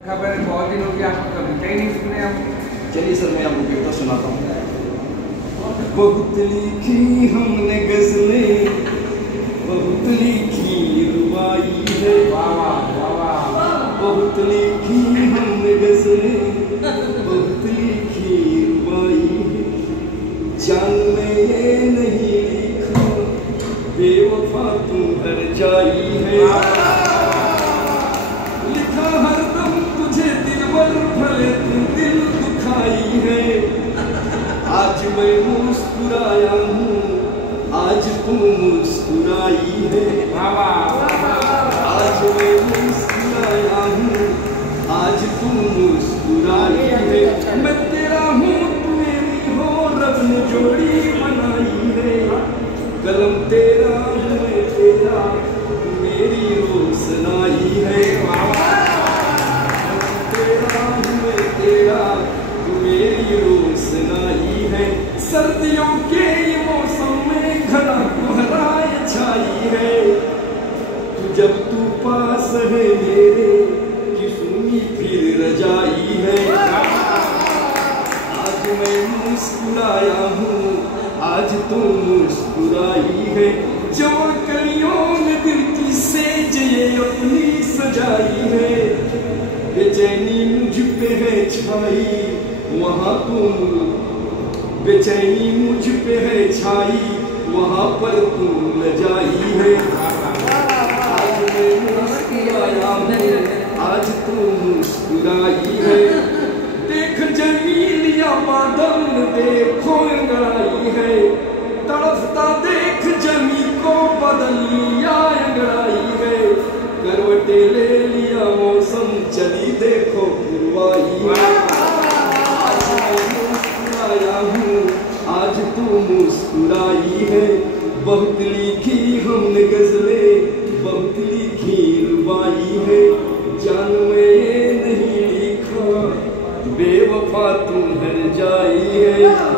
खबर बहुत दिन हो गया, आपको कविता ही नहीं सुने हम। चलिए सर, मैं आपको कविता सुनाता हूँ। बहुत लिखी हमने गजलें, बहुत लिखी रुबाई है। बहुत लिखी हमने गजलें, बहुत लिखी रुबाई है। जान में ये नहीं लिखा, बेवफा तुम हर जाई है। लिखा हरदम तुझे दिलबर, भले तू दिल दुखाई है। आज मैं मुस्कुराया हूँ, आज तू मुस्कुराई है। आज मैं मुस्कुराया हूँ, आज तू मुस्कुराई है। मैं तेरा हूँ तू मेरी हो, रब ने जोड़ी बनाई है। कलम तेरा मैं तेरा, मेरी रोशनाई है। तेरा मैं तेरा, मेरी रोशनाई है। सर्दियों के मौसम में घना कोहराए छाई है। जब तू पास है मेरे, किस्मी फिर रजाई है। आज मैं मुस्कुराया हूँ, आज तू मुस्कुराई है। जवां कलियों में दिल की सेज ये अपनी सजाई है। बेचैनी मुझ पे है छाई, वहाँ तुम बेचैनी मुझ पे है छाई, वहाँ पर तुम लजाई है। आज मैं मुस्कुराया हूँ, आज तू मुस्कुराई है। देख जमीलिया बादल, देखो अंगड़ाई है। तड़पता देख जमी को, बदलिया अंगड़ाई है। करवटे ले लिया मौसम, चली देखो पुरवाई है। आज मैं मुस्कुराया हूँ, आज तू मुस्कुराई है। बहुत लिखी हमने गजलें, बहुत लिखी रुबाई है। जान में नहीं लिखा, बेवफा तुम हर जाई है।